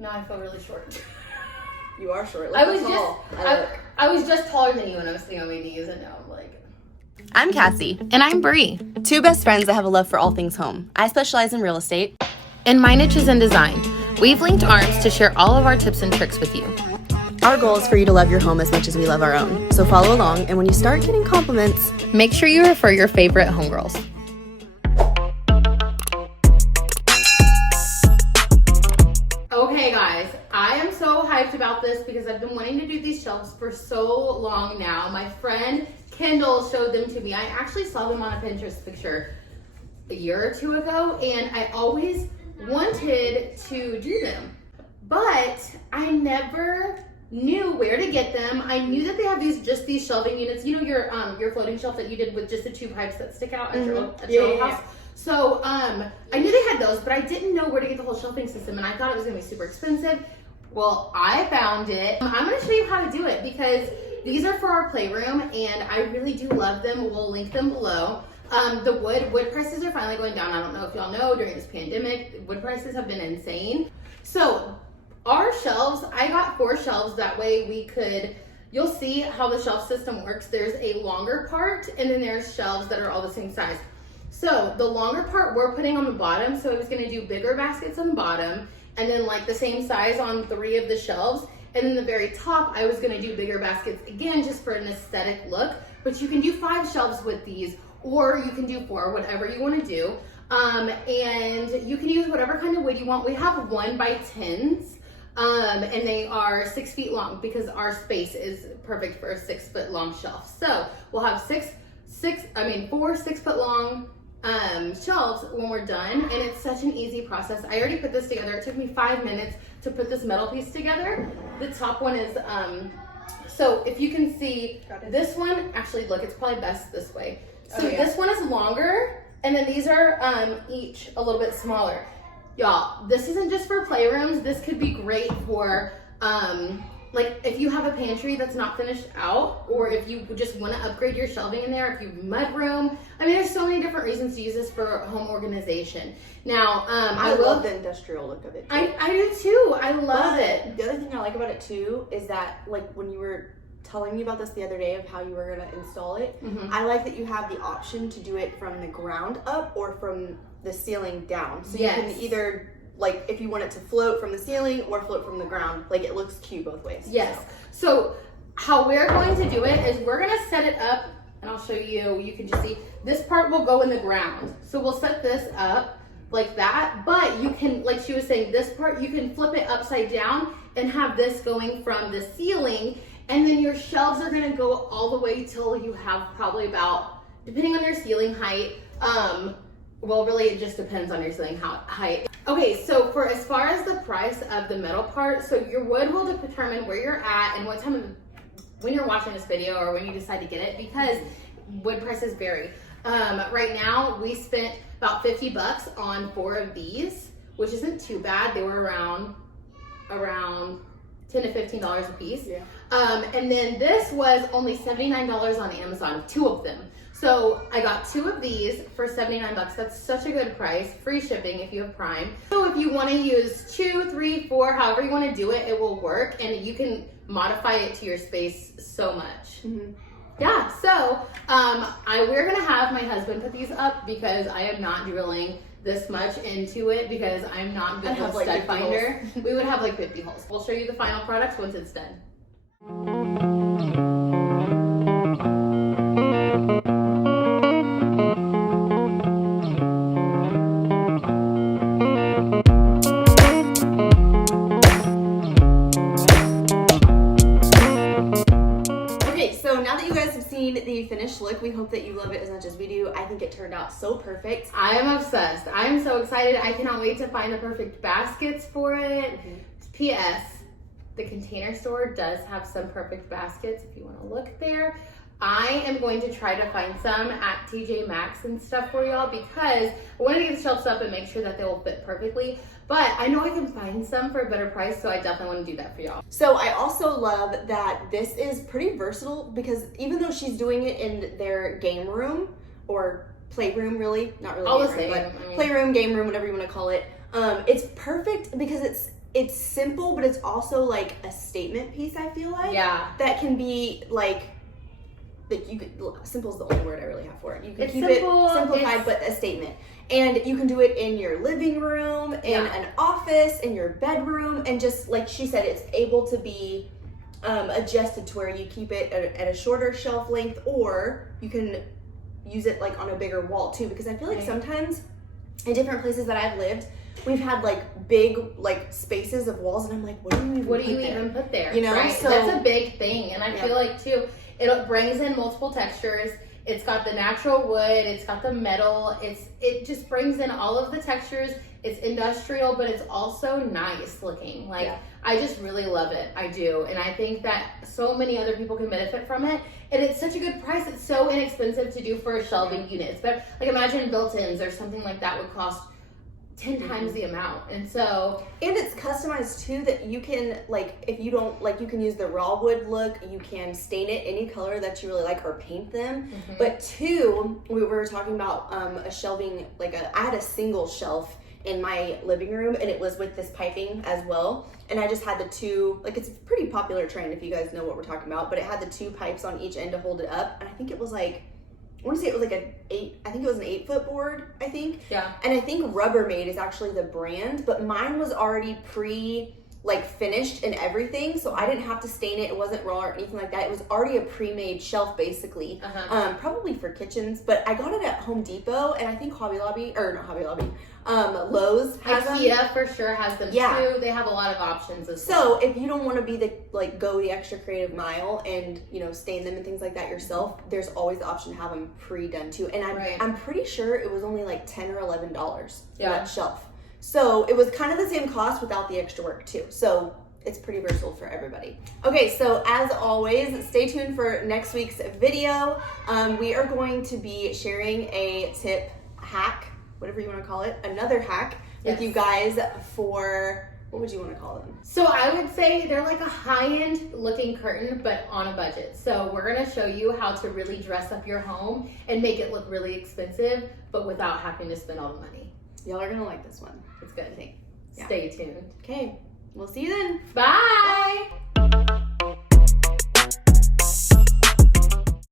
Now I feel really short. You are short. I was just taller than you when I was sitting on my knees, and now I'm like... I'm Cassie. And I'm Bree. Two best friends that have a love for all things home. I specialize in real estate. And my niche is in design. We've linked arms to share all of our tips and tricks with you. Our goal is for you to love your home as much as we love our own. So follow along, and when you start getting compliments, Make sure you refer your favorite homegirls. Okay guys, I am so hyped about this because I've been wanting to do these shelves for so long now. My friend Kendall showed them to me. I actually saw them on a Pinterest picture a year or two ago, and I always wanted to do them, but I never knew where to get them. I knew that they have these shelving units. You know your floating shelf that you did with just the two pipes that stick out at your old house? So I knew they had those, but I didn't know where to get the whole shelving system, and I thought it was gonna be super expensive. Well, I found it. I'm gonna show you how to do it because these are for our playroom, and I really do love them. We'll link them below. The wood prices are finally going down. I don't know if y'all know, during this pandemic, wood prices have been insane. So our shelves, I got 4 shelves, that way you'll see how the shelf system works. There's a longer part, and then there's shelves that are all the same size. So the longer part we're putting on the bottom, so I was gonna do bigger baskets on the bottom, and then like the same size on 3 of the shelves. And then the very top, I was gonna do bigger baskets again, just for an aesthetic look. But you can do 5 shelves with these, or you can do 4, whatever you wanna do. And you can use whatever kind of wood you want. We have 1x10s, and they are 6 feet long because our space is perfect for a 6 foot long shelf. So we'll have 4 6 foot long shelves when we're done, and it's such an easy process. I already put this together. It took me 5 minutes to put this metal piece together. The top one is, so if you can see, this one, actually look, it's probably best this way. So this one is longer, and then these are each a little bit smaller. Y'all, this isn't just for playrooms. This could be great for, like if you have a pantry that's not finished out, or if you just want to upgrade your shelving in there, if you have a mud room. I mean, there's so many different reasons to use this for home organization. Now, I love the industrial look of it too. I do too. I love it. The other thing I like about it too is that, like, when you were telling me about this the other day of how you were gonna install it, I like that you have the option to do it from the ground up or from the ceiling down. So you can either, like, if you want it to float from the ceiling or float from the ground, like, it looks cute both ways. Yes. So how we're going to do it is we're gonna set it up, and I'll show you. You can just see this part will go in the ground. So we'll set this up like that, but you can, like she was saying, this part you can flip it upside down and have this going from the ceiling, and then your shelves are gonna go all the way till you have probably about, depending on your ceiling height, well, really it just depends on your ceiling height. Okay, so for as far as the price of the metal part, so your wood will determine where you're at and what time of, when you're watching this video or when you decide to get it, because wood prices vary. Right now we spent about 50 bucks on 4 of these, which isn't too bad. They were around $10 to $15 a piece. Yeah. And then this was only $79 on Amazon, 2 of them. So I got 2 of these for 79 bucks. That's such a good price. Free shipping if you have Prime. So if you want to use 2, 3, 4, however you want to do it, it will work, and you can modify it to your space so much. Yeah, so we're gonna have my husband put these up because I am not drilling this much into it because I'm not good with stud finder. We would have like 50 holes. We'll show you the final products once it's done. The finished look, we hope that you love it as much as we do. I think it turned out so perfect. I am obsessed. I am so excited. I cannot wait to find the perfect baskets for it. P.S. The Container Store does have some perfect baskets if you want to look there. I am going to try to find some at TJ Maxx and stuff for y'all because I wanted to get the shelves up and make sure that they will fit perfectly. But I know I can find some for a better price, so I definitely want to do that for y'all. So I also love that this is pretty versatile because even though she's doing it in their game room or playroom, really, not really all game the same, room, but playroom, game room, whatever you want to call it, it's perfect because it's simple, but it's also like a statement piece, I feel like. Yeah. That can be like you could, simple is the only word I really have for it. You can It's keep simple, it simplified, but a statement. And you can do it in your living room, in an office, in your bedroom, and just like she said, it's able to be adjusted to where you keep it at a shorter shelf length, or you can use it like on a bigger wall too, because I feel like sometimes in different places that I've lived, we've had like big like spaces of walls, and I'm like, what do you even put there? You know, right? So that's a big thing, and I feel like too, it brings in multiple textures. It's got the natural wood, it's got the metal, it just brings in all of the textures. It's industrial, but it's also nice looking. Like, I just really love it. I do. And I think that so many other people can benefit from it. And it's such a good price. It's so inexpensive to do for a shelving unit. It's better, like imagine built-ins or something like that would cost 10 times the amount. And so, and it's customized too, that you can, like, if you don't like, you can use the raw wood look, you can stain it any color that you really like, or paint them. But two, we were talking about a shelving, like I had a single shelf in my living room, and it was with this piping as well, and I just had the two, like, it's a pretty popular trend if you guys know what we're talking about, but it had the two pipes on each end to hold it up, and I think it was like, I want to say it was like an 8-foot board, I think. Yeah. And I think Rubbermaid is actually the brand, but mine was already finished and everything, so I didn't have to stain it. It wasn't raw or anything like that. It was already a pre-made shelf, basically. Probably for kitchens, but I got it at Home Depot, and I think Lowe's has them. IKEA for sure has them too. They have a lot of options as well. So if you don't want to be go the extra creative mile and stain them and things like that yourself, there's always the option to have them pre-done too. And I'm pretty sure it was only like $10 or $11 for that shelf. So it was kind of the same cost without the extra work too. So it's pretty versatile for everybody. Okay, so as always, stay tuned for next week's video. We are going to be sharing a tip, hack, whatever you want to call it, another hack with you guys for, what would you want to call them? So I would say they're like a high-end looking curtain, but on a budget. So we're going to show you how to really dress up your home and make it look really expensive, but without having to spend all the money. Y'all are going to like this one. It's good. Stay tuned. Okay, we'll see you then. Bye.